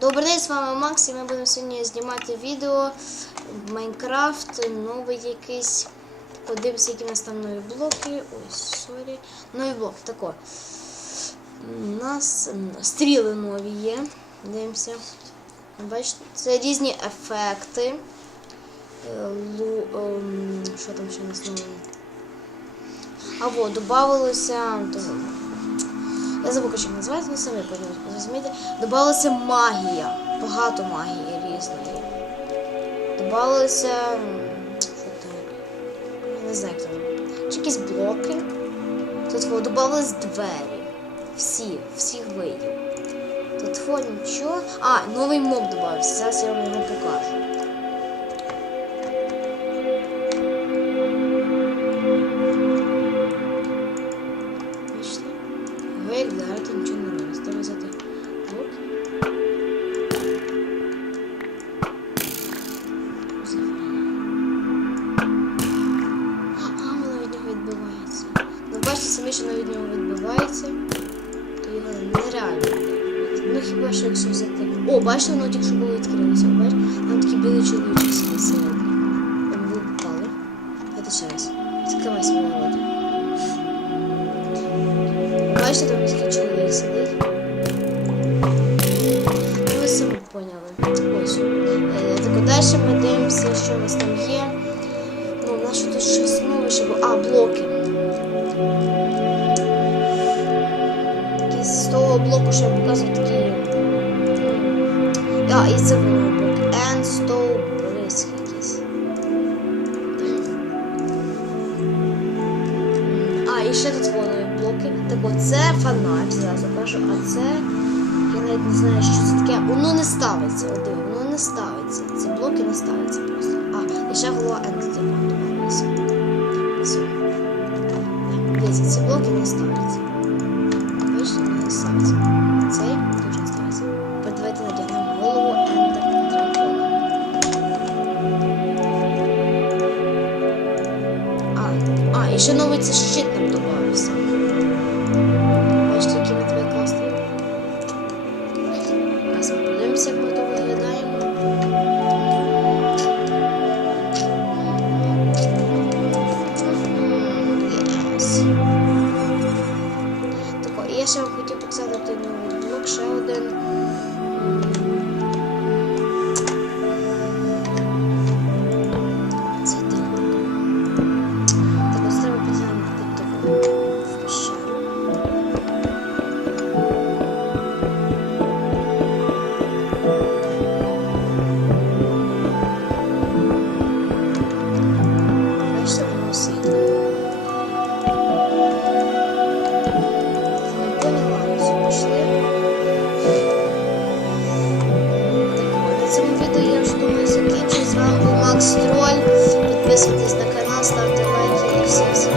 Добрий день, з вами Макс, і ми будемо сьогодні знімати відео Майнкрафт, новий якийсь. Подивимося, які в нас там нові блоки. Ой, сорі. Нові блоки, тако. У нас стріли нові є. Дивимося. Бачите, це різні ефекти. Е, лу- ем, Що там ще у нас нове? А вот, додавалося. Я забув, як називається, ну самі зрозумієте. Добавилася магія. Багато магії різної. Добавилося. Що там? Не знаю, як там. Чи якісь блоки. Тут во, додавались двері. Всі, всіх видів. Тут нічого. А, новий моб додався. Зараз я вам його покажу. Бачите, самі, що від нього відбивається, то його нереально. Ну хіба що якщо взяти. О, бачите, воно тільки що було відкрилося. Бачите? Там такий білий чоловічок сидить середній. Там ви впали. Давайте ще раз. Відкривай свої рота. Бачите, там такий чоловік сидить. Ну, ви самі поняли. Ось. Е, Так далі ми дивимося, що у нас там є. Ну, у нас тут щось нове ще було. А, блоки. Блоку ще показують такі. А, і це. And stove brisk якийсь. А, і ще тут воно блоки. Так от це фонарь, зразу кажу, а це. Я навіть не знаю, що це таке. Воно не ставиться. Диви, воно не ставиться. Ці блоки не ставляться просто. А, і ще голова. Все. Дивіться, ці блоки не ставляться. Бачите, не ставиться. Цей дуже ставиться. Тепер давайте голову Ender Дракона. А, а, і ще новий це щит нам додався. Бачите, який ми виглядаємо. Я ще вам хотів показати той новий блок, даю, що ми закінчимо. З вами был Макс Єроль. Підписуйтесь на канал, ставте лайки і всім.